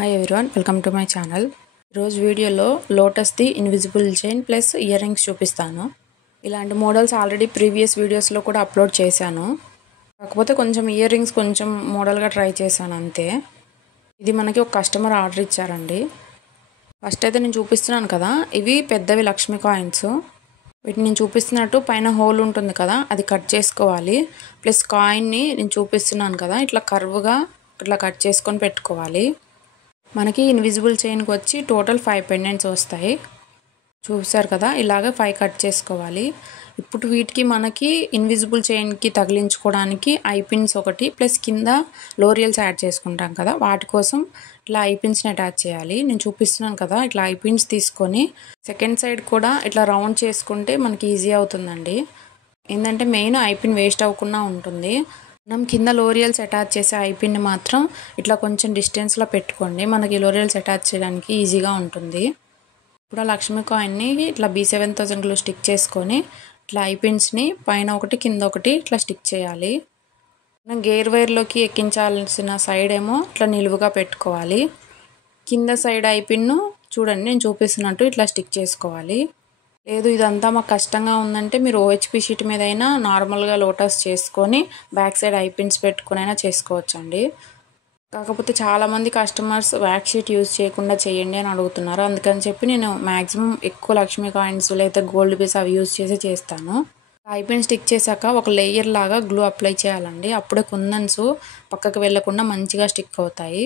Hi everyone, welcome to my channel. ఈరోజు వీడియోలో లోటస్ది invisible chain plus earrings చూపిస్తాను. ఇలాంటి మోడల్స్ ఆల్రెడీ ప్రీవియస్ వీడియోస్లో కూడా అప్లోడ్ చేశాను. కాకపోతే కొంచెం ఇయర్ రింగ్స్ కొంచెం మోడల్గా ట్రై చేశాను అంతే. ఇది మనకి ఒక కస్టమర్ ఆర్డర్ ఇచ్చారండి. ఫస్ట్ అయితే నేను చూపిస్తున్నాను కదా, ఇవి పెద్దవి లక్ష్మీ కాయిన్స్. వీటిని నేను చూపిస్తున్నట్టు పైన హోల్ ఉంటుంది కదా, అది కట్ చేసుకోవాలి. ప్లస్ కాయిన్ని నేను చూపిస్తున్నాను కదా, ఇట్లా కర్వ్గా ఇట్లా కట్ చేసుకొని పెట్టుకోవాలి. మనకి ఇన్విజిబుల్ చైన్కి వచ్చి టోటల్ 5 పెండెంట్స్ వస్తాయి. చూసారు కదా, ఇలాగ 5 కట్ చేసుకోవాలి. ఇప్పుడు వీటికి మనకి ఇన్విజిబుల్ చైన్కి తగిలించుకోవడానికి ఐపిన్స్ ఒకటి ప్లస్ కింద లోరియల్స్ యాడ్ చేసుకుంటాం కదా, వాటి కోసం ఇట్లా ఐపిన్స్ని అటాచ్ చేయాలి. నేను చూపిస్తున్నాను కదా, ఇట్లా ఐపిన్స్ తీసుకొని సెకండ్ సైడ్ కూడా ఇట్లా రౌండ్ చేసుకుంటే మనకి ఈజీ అవుతుందండి. ఏంటంటే మెయిన్ ఐపిన్ వేస్ట్ అవ్వకుండా ఉంటుంది. మనం కింద లోరియల్స్ అటాచ్ చేసే ఐపిన్ని మాత్రం ఇట్లా కొంచెం డిస్టెన్స్లో పెట్టుకోండి, మనకి లోరియల్స్ అటాచ్ చేయడానికి ఈజీగా ఉంటుంది. ఇప్పుడు ఆ లక్ష్మీ కాయిన్ని ఇట్లా B7000 గ్లూ స్టిక్ చేసుకొని ఇట్లా ఐపిన్స్ని పైన ఒకటి కింద ఒకటి ఇట్లా స్టిక్ చేయాలి. మనం గేర్ వైర్లోకి ఎక్కించాల్సిన సైడ్ ఏమో ఇట్లా నిలువుగా పెట్టుకోవాలి. కింద సైడ్ ఐపిన్ను చూడండి నేను చూపిస్తున్నట్టు ఇట్లా స్టిక్ చేసుకోవాలి. లేదు ఇదంతా మాకు కష్టంగా ఉందంటే మీరు OHP షీట్ మీద అయినా నార్మల్గా లోటస్ చేసుకొని బ్యాక్ సైడ్ ఐపిన్స్ పెట్టుకుని అయినా చేసుకోవచ్చండి. కాకపోతే చాలామంది కస్టమర్స్ వ్యాక్స్ షీట్ యూజ్ చేయకుండా చేయండి అని అడుగుతున్నారు. అందుకని చెప్పి నేను మ్యాక్సిమం ఎక్కువ లక్ష్మీ కాయిన్స్ లేదా గోల్డ్ పీస్ అవి యూజ్ చేసి చేస్తాను. ఐపిన్ స్టిక్ చేశాక ఒక లేయర్ లాగా గ్లూ అప్లై చేయాలండి. అప్పుడే కుందన్స్ పక్కకు వెళ్లకుండా మంచిగా స్టిక్ అవుతాయి.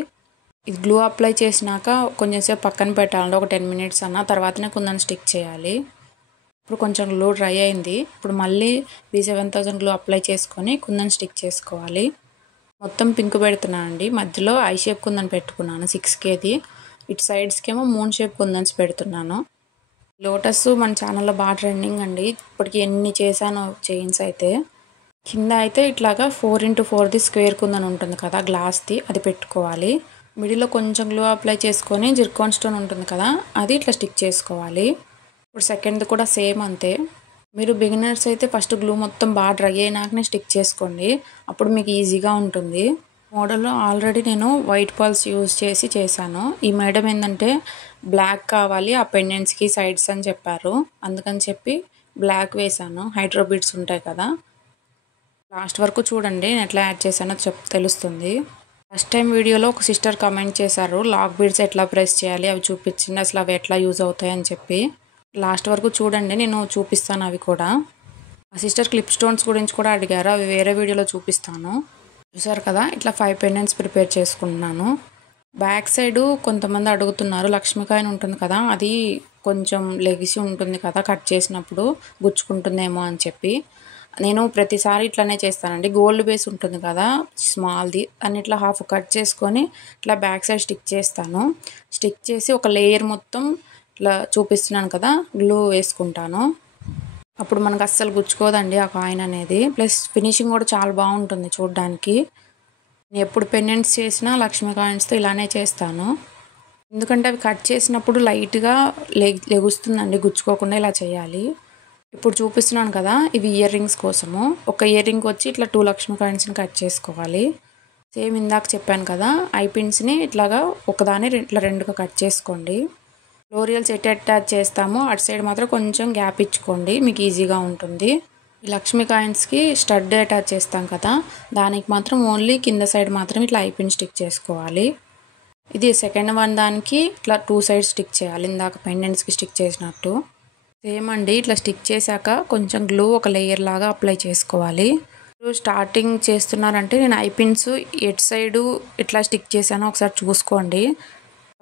ఇది గ్లూ అప్లై చేసినాక కొంచెంసేపు పక్కన పెట్టాలండి, ఒక 10 minutes అన్న తర్వాతనే కుందన్ స్టిక్ చేయాలి. ఇప్పుడు కొంచెం గ్లూ డ్రై అయింది. ఇప్పుడు మళ్ళీ B7000 గ్లూ అప్లై చేసుకొని కుందన్ స్టిక్ చేసుకోవాలి. మొత్తం పింక్ పెడుతున్నాను అండి. మధ్యలో ఐ షేప్ కుందన్ పెట్టుకున్నాను 6Kది. ఇటు సైడ్స్కి ఏమో మూన్ షేప్ కుందన్స్ పెడుతున్నాను. లోటస్ మన ఛానల్లో బాగా ట్రెండింగ్ అండి. ఇప్పటికి ఎన్ని చేశానో చైన్స్ అయితే. కింద అయితే ఇట్లాగా 4x4ది స్క్వేర్ కుందన్ ఉంటుంది కదా గ్లాస్ది, అది పెట్టుకోవాలి. మిడిల్లో కొంచెం గ్లూ అప్లై చేసుకొని జిర్కాన్ స్టోన్ ఉంటుంది కదా, అది ఇట్లా స్టిక్ చేసుకోవాలి. ఇప్పుడు సెకండ్ది కూడా సేమ్ అంతే. మీరు బిగినర్స్ అయితే ఫస్ట్ గ్లూ మొత్తం బాగా డ్రై అయినాకనే స్టిక్ చేసుకోండి, అప్పుడు మీకు ఈజీగా ఉంటుంది. మోడల్లో ఆల్రెడీ నేను వైట్ పర్ల్స్ యూజ్ చేసి చేశాను. ఈ మేడం ఏంటంటే బ్లాక్ కావాలి ఆ పెండెంట్స్కి సైడ్స్ అని చెప్పారు, అందుకని చెప్పి బ్లాక్ వేసాను. హైడ్రో బీడ్స్ ఉంటాయి కదా, లాస్ట్ వరకు చూడండి నేను ఎట్లా యాడ్ చేశానో తెలుస్తుంది. ఫస్ట్ టైం వీడియోలో ఒక సిస్టర్ కమెంట్ చేశారు, లాక్ బీడ్స్ ఎట్లా ప్రెస్ చేయాలి అవి చూపించింది, అసలు అవి ఎట్లా యూజ్ అవుతాయి అని చెప్పి. లాస్ట్ వరకు చూడండి, నేను చూపిస్తాను అవి కూడా. ఆ సిస్టర్ క్లిప్ స్టోన్స్ గురించి కూడా అడిగారు, అవి వేరే వీడియోలో చూపిస్తాను. చూసారు కదా, ఇట్లా 5 పెండెంట్స్ ప్రిపేర్ చేసుకుంటున్నాను. బ్యాక్ సైడ్ కొంతమంది అడుగుతున్నారు, లక్ష్మీ కాయిన్ ఉంటుంది కదా, అది కొంచెం లెగిసి ఉంటుంది కదా, కట్ చేసినప్పుడు గుచ్చుకుంటుందేమో అని చెప్పి. నేను ప్రతిసారి ఇట్లానే చేస్తానండి. గోల్డ్ బేస్ ఉంటుంది కదా స్మాల్ది, దాన్ని ఇట్లా హాఫ్ కట్ చేసుకొని ఇట్లా బ్యాక్ సైడ్ స్టిక్ చేస్తాను. స్టిక్ చేసి ఒక లేయర్ మొత్తం ఇట్లా చూపిస్తున్నాను కదా గ్లూ వేసుకుంటాను. అప్పుడు మనకు అస్సలు గుచ్చుకోదండి ఆ కాయిన్ అనేది. ప్లస్ ఫినిషింగ్ కూడా చాలా బాగుంటుంది చూడడానికి. నేను ఎప్పుడు పెండెంట్స్ చేసినా లక్ష్మీ కాయిన్స్తో ఇలానే చేస్తాను, ఎందుకంటే అవి కట్ చేసినప్పుడు లైట్గా లెగుస్తుందండి, గుచ్చుకోకుండా ఇలా చేయాలి. ఇప్పుడు చూపిస్తున్నాను కదా, ఇవి ఇయర్ రింగ్స్ కోసము. ఒక ఇయర్ రింగ్ వచ్చి ఇట్లా 2 లక్ష్మీ కాయిన్స్ని కట్ చేసుకోవాలి. సేమ్ ఇందాక చెప్పాను కదా, ఐపిన్స్ని ఇట్లాగా ఒకదాన్ని ఇట్లా 2గా కట్ చేసుకోండి. లోరియల్స్ ఎటు అటాచ్ చేస్తామో అటు సైడ్ మాత్రం కొంచెం గ్యాప్ ఇచ్చుకోండి, మీకు ఈజీగా ఉంటుంది. ఈ లక్ష్మీ కాయిన్స్కి స్టడ్ అటాచ్ చేస్తాం కదా, దానికి మాత్రం ఓన్లీ కింద సైడ్ మాత్రం ఇట్లా ఐపిన్ స్టిక్ చేసుకోవాలి. ఇది సెకండ్ వన్, దానికి ఇట్లా 2 సైడ్స్ స్టిక్ చేయాలి, ఇందాక పెండెంట్స్కి స్టిక్ చేసినట్టు. సేమ్ అండి, ఇట్లా స్టిక్ చేశాక కొంచెం గ్లూ ఒక లేయర్ లాగా అప్లై చేసుకోవాలి. స్టార్టింగ్ చేస్తున్నారంటే నేను ఐపిన్స్ ఎటు సైడు ఇట్లా స్టిక్ చేశానో ఒకసారి చూసుకోండి.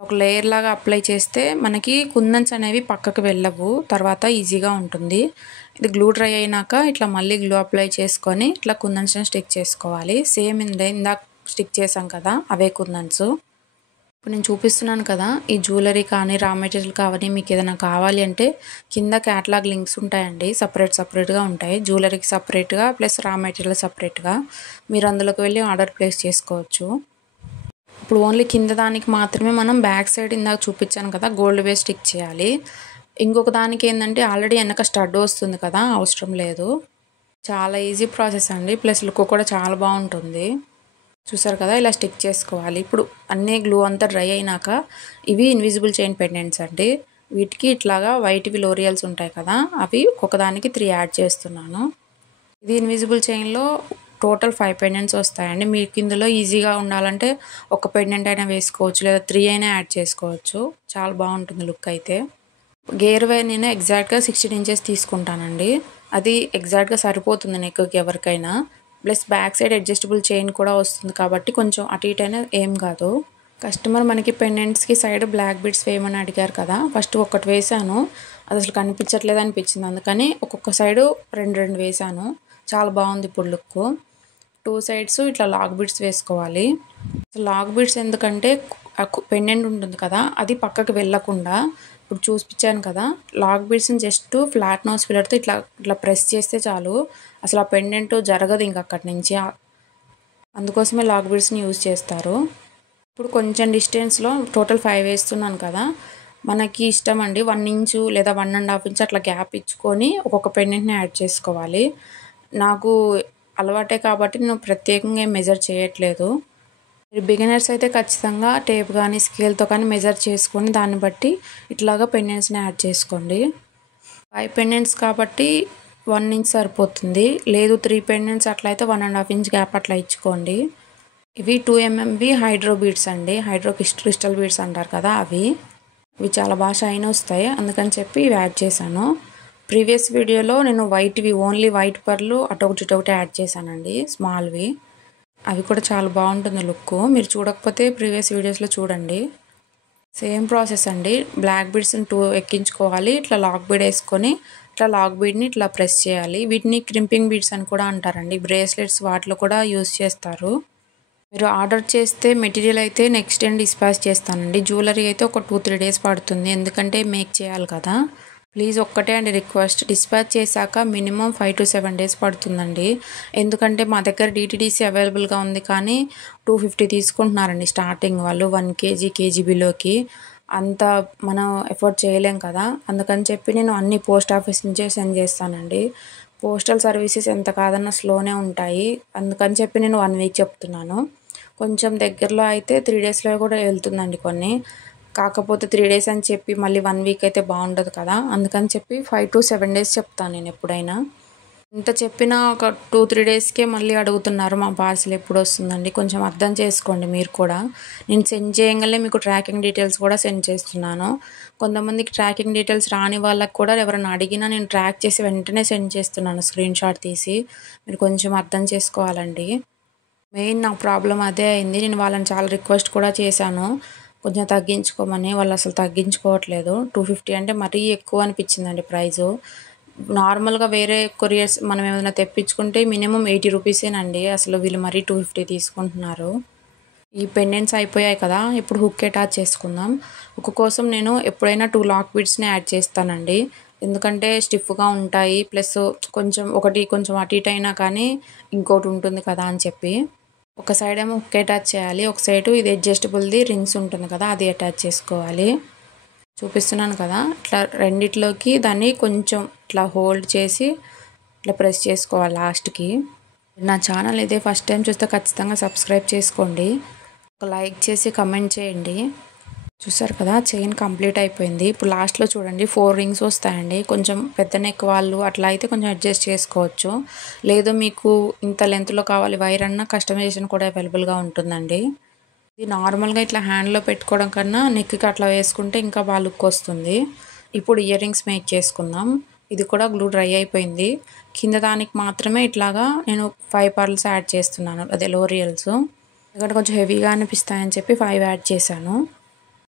ఒక లేయర్ లాగా అప్లై చేస్తే మనకి కుందన్స్ అనేవి పక్కకు వెళ్ళవు, తర్వాత ఈజీగా ఉంటుంది. ఇది గ్లూ డ్రై అయినాక ఇట్లా మళ్ళీ గ్లూ అప్లై చేసుకొని ఇట్లా కుందన్స్ని స్టిక్ చేసుకోవాలి. సేమ్ ఇందాక స్టిక్ చేసాం కదా అవే కుందన్స్. ఇప్పుడు నేను చూపిస్తున్నాను కదా, ఈ జ్యువెలరీ కానీ రా మెటీరియల్ కానీ మీకు ఏదైనా కావాలి అంటే కింద క్యాటలాగ్ లింక్స్ ఉంటాయండి, సపరేట్గా ఉంటాయి. జ్యువెలరీకి సపరేట్గా ప్లస్ రా మెటీరియల్ సపరేట్గా, మీరు అందులోకి వెళ్ళి ఆర్డర్ ప్లేస్ చేసుకోవచ్చు. ఇప్పుడు ఓన్లీ కింద దానికి మాత్రమే మనం బ్యాక్ సైడ్ ఇందాక చూపించాను కదా గోల్డ్ బేస్ స్టిక్ చేయాలి. ఇంకొక దానికి ఏంటంటే ఆల్రెడీ వెనక స్టడ్ వస్తుంది కదా, అవసరం లేదు. చాలా ఈజీ ప్రాసెస్ అండి, ప్లస్ లుక్ కూడా చాలా బాగుంటుంది. చూసారు కదా, ఇలా స్టిక్ చేసుకోవాలి. ఇప్పుడు అన్నీ గ్లూ అంతా డ్రై అయినాక ఇవి ఇన్విజిబుల్ చైన్ పెండెంట్స్ అండి. వీటికి ఇట్లాగా వైట్వి లోరియల్స్ ఉంటాయి కదా, అవి ఒక్కొక్కదానికి 3 యాడ్ చేస్తున్నాను. ఇది ఇన్విజిబుల్ చైన్లో టోటల్ 5 పెండెంట్స్ వస్తాయండి. మీకు ఇందులో ఈజీగా ఉండాలంటే ఒక పెండెంట్ అయినా వేసుకోవచ్చు, లేదా 3 అయినా యాడ్ చేసుకోవచ్చు. చాలా బాగుంటుంది లుక్ అయితే. గేర్ వైర్ నేను ఎగ్జాక్ట్గా 16 ఇంచెస్ తీసుకుంటానండి. అది ఎగ్జాక్ట్గా సరిపోతుంది నెక్కి ఎవరికైనా. Plus back side adjustable chain కూడా వస్తుంది కాబట్టి కొంచెం అటు ఇటు అయినా ఏం కాదు. కస్టమర్ మనకి పెండెంట్స్కి సైడ్ బ్లాక్ బిడ్స్ వేయమని అడిగారు కదా, ఫస్ట్ ఒకటి వేసాను, అది అసలు కనిపించట్లేదు అనిపించింది, అందుకని ఒక్కొక్క సైడు 2 వేసాను. చాలా బాగుంది ఇప్పుడు లుక్. 2 సైడ్స్ ఇట్లా లాక్ బిడ్స్ వేసుకోవాలి. లాక్ బిడ్స్ ఎందుకంటే పెండెంట్ ఉంటుంది కదా, అది పక్కకి వెళ్ళకుండా, ఇప్పుడు చూపించాను కదా, లాక్ బిడ్స్ని జస్ట్ ఫ్లాట్ నోస్ ఫిల్లర్తో ఇట్లా ఇట్లా ప్రెస్ చేస్తే చాలు, అసలు ఆ పెండెంట్ జరగదు ఇంక అక్కడి నుంచి. అందుకోసమే లాక్ బిడ్స్ని యూజ్ చేస్తారు. ఇప్పుడు కొంచెం డిస్టెన్స్లో టోటల్ 5 వేస్తున్నాను కదా, మనకి ఇష్టం అండి. 1 ఇంచు లేదా 1.5 ఇంచ్ అట్లా గ్యాప్ ఇచ్చుకొని ఒక్కొక్క పెండెంట్ని యాడ్ చేసుకోవాలి. నాకు అలవాటే కాబట్టి నేను ప్రత్యేకంగా మెజర్ చేయట్లేదు. మీరు బిగినర్స్ అయితే ఖచ్చితంగా టేప్ కానీ స్కేల్తో కానీ మెజర్ చేసుకొని దాన్ని బట్టి ఇట్లాగా పెండెంట్స్ని యాడ్ చేసుకోండి. 5 పెండెంట్స్ కాబట్టి 1 ఇంచ్ సరిపోతుంది, లేదు 3 పెండెంట్స్ అట్లయితే 1.5 ఇంచ్ గ్యాప్ అట్లా ఇచ్చుకోండి. ఇవి 2 mmవి హైడ్రో బీడ్స్ అండి, హైడ్రో క్రిస్టల్ బీడ్స్ అంటారు కదా అవి. ఇవి చాలా బాగా షైన్ వస్తాయి, అందుకని చెప్పి ఇవి యాడ్ చేశాను. ప్రీవియస్ వీడియోలో నేను వైట్వి ఓన్లీ వైట్ పర్లు అటొకటి యాడ్ చేశానండి, స్మాల్వి. అవి కూడా చాలా బాగుంటుంది లుక్. మీరు చూడకపోతే ప్రీవియస్ వీడియోస్లో చూడండి. సేమ్ ప్రాసెస్ అండి. బ్లాక్ బీడ్స్ని 2 ఎక్కించుకోవాలి, ఇట్లా లాక్ బీడ్ వేసుకొని ఇట్లా లాక్ బీడ్ని ఇట్లా ప్రెస్ చేయాలి. వీటిని క్రింపింగ్ బీడ్స్ అని కూడా అంటారండి. బ్రేస్లెట్స్ వాటిలో కూడా యూస్ చేస్తారు. మీరు ఆర్డర్ చేస్తే మెటీరియల్ అయితే నెక్స్ట్ డే డిస్పాచ్ చేస్తానండి. జ్యువెలరీ అయితే ఒక 2-3 డేస్ పడుతుంది, ఎందుకంటే మేక్ చేయాలి కదా. ప్లీజ్ ఒక్కటే అండి రిక్వెస్ట్, డిస్పాచ్ చేశాక మినిమం 5 to 7 డేస్ పడుతుందండి. ఎందుకంటే మా దగ్గర DTDC అవైలబుల్గా ఉంది, కానీ 250 తీసుకుంటున్నారండి స్టార్టింగ్ వాళ్ళు. 1 kg బిలోకి అంత మనం ఎఫోర్డ్ చేయలేం కదా, అందుకని చెప్పి నేను అన్ని పోస్ట్ ఆఫీస్ నుంచే సెండ్ చేస్తానండి. పోస్టల్ సర్వీసెస్ ఎంత కాదన్నా స్లోనే ఉంటాయి, అందుకని చెప్పి నేను 1 వీక్ చెప్తున్నాను. కొంచెం దగ్గరలో అయితే 3 డేస్లో కూడా వెళ్తుందండి కొన్ని. కాకపోతే 3 డేస్ అని చెప్పి మళ్ళీ 1 వీక్ అయితే బాగుండదు కదా, అందుకని చెప్పి 5 to 7 డేస్ చెప్తాను నేను ఎప్పుడైనా. ఇంత చెప్పినా ఒక 2-3 డేస్కే మళ్ళీ అడుగుతున్నారు మా పార్సిల్ ఎప్పుడు వస్తుందండి. కొంచెం అర్థం చేసుకోండి మీరు కూడా. నేను సెండ్ చేయగానే మీకు ట్రాకింగ్ డీటెయిల్స్ కూడా సెండ్ చేస్తున్నాను. కొంతమందికి ట్రాకింగ్ డీటెయిల్స్ రాని వాళ్ళకి కూడా ఎవరైనా అడిగినా నేను ట్రాక్ చేసి వెంటనే సెండ్ చేస్తున్నాను స్క్రీన్ షాట్ తీసి. మీరు కొంచెం అర్థం చేసుకోవాలండి. మెయిన్ నా ప్రాబ్లం అదే అయింది. నేను వాళ్ళని చాలా రిక్వెస్ట్ కూడా చేశాను కొంచెం తగ్గించుకోమని, వాళ్ళు అసలు తగ్గించుకోవట్లేదు. 250 అంటే మరీ ఎక్కువ అనిపించిందండి ప్రైజు. నార్మల్గా వేరే కొరియర్స్ మనం ఏమైనా తెప్పించుకుంటే మినిమం 80 రూపీసేనండి, అసలు వీళ్ళు మరీ 250 తీసుకుంటున్నారు. ఈ పెండెంట్స్ అయిపోయాయి కదా, ఇప్పుడు హుక్ అటాచ్ చేసుకుందాం. హుక్ కోసం నేను ఎప్పుడైనా 2 లాక్ బీడ్స్ని యాడ్ చేస్తానండి, ఎందుకంటే స్టిఫ్గా ఉంటాయి, ప్లస్ ఒకటి కొంచెం అటు ఇటు అయినా కానీ ఇంకోటి ఉంటుంది కదా అని చెప్పి. ఒక సైడ్ ఏమో హుక్ అటాచ్ చేయాలి, ఒక సైడు ఇది అడ్జస్టబుల్ది రింగ్స్ ఉంటుంది కదా అది అటాచ్ చేసుకోవాలి. చూపిస్తున్నాను కదా, ఇట్లా రెండిట్లోకి దాన్ని కొంచెం ఇట్లా హోల్డ్ చేసి ఇట్లా ప్రెస్ చేసుకోవాలి లాస్ట్కి. నా ఛానల్ ఇదే ఫస్ట్ టైం చూస్తే ఖచ్చితంగా సబ్స్క్రైబ్ చేసుకోండి, ఒక లైక్ చేసి కమెంట్ చేయండి. చూసారు కదా, చైన్ కంప్లీట్ అయిపోయింది. ఇప్పుడు లాస్ట్లో చూడండి 4 రింగ్స్ వస్తాయండి. కొంచెం పెద్ద నెక్ వాళ్ళు అట్లా అయితే కొంచెం అడ్జస్ట్ చేసుకోవచ్చు, లేదు మీకు ఇంత లెంత్లో కావాలి వైర్ అన్న కస్టమైజేషన్ కూడా అవైలబుల్గా ఉంటుందండి. ఇది నార్మల్గా ఇట్లా హ్యాండ్లో పెట్టుకోవడం కన్నా నెక్కి అట్లా వేసుకుంటే ఇంకా బాగా లుక్ వస్తుంది. ఇప్పుడు ఇయర్ రింగ్స్ మేక్ చేసుకుందాం. ఇది కూడా గ్లూ డ్రై అయిపోయింది. కింద దానికి మాత్రమే ఇట్లాగా నేను 5 పర్ల్స్ యాడ్ చేస్తున్నాను, అదే లోరియల్స్, ఎందుకంటే కొంచెం హెవీగా అనిపిస్తాయని చెప్పి 5 యాడ్ చేశాను.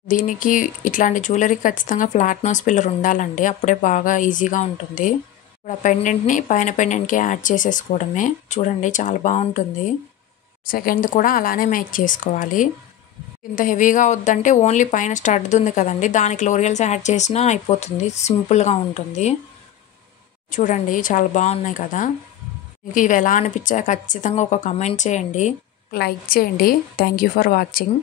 దీనికి ఇట్లాంటి జ్యువెలరీ ఖచ్చితంగా ఫ్లాట్ నోస్ పిల్లర్ ఉండాలండి, అప్పుడే బాగా ఈజీగా ఉంటుంది. ఇప్పుడు ఆ పెండెంట్ని పైన పెండెంట్కి యాడ్ చేసేసుకోవడమే. చూడండి చాలా బాగుంటుంది. సెకండ్ కూడా అలానే మేక్ చేసుకోవాలి. ఇంత హెవీగా వద్దంటే ఓన్లీ పైన స్టడ్ ఉంది కదండి, దానికి లోరియల్స్ యాడ్ చేసినా అయిపోతుంది, సింపుల్గా ఉంటుంది. చూడండి చాలా బాగున్నాయి కదా. మీకు ఇవి ఎలా అనిపించాయో ఖచ్చితంగా ఒక కమెంట్ చేయండి, లైక్ చేయండి. Thank you for watching.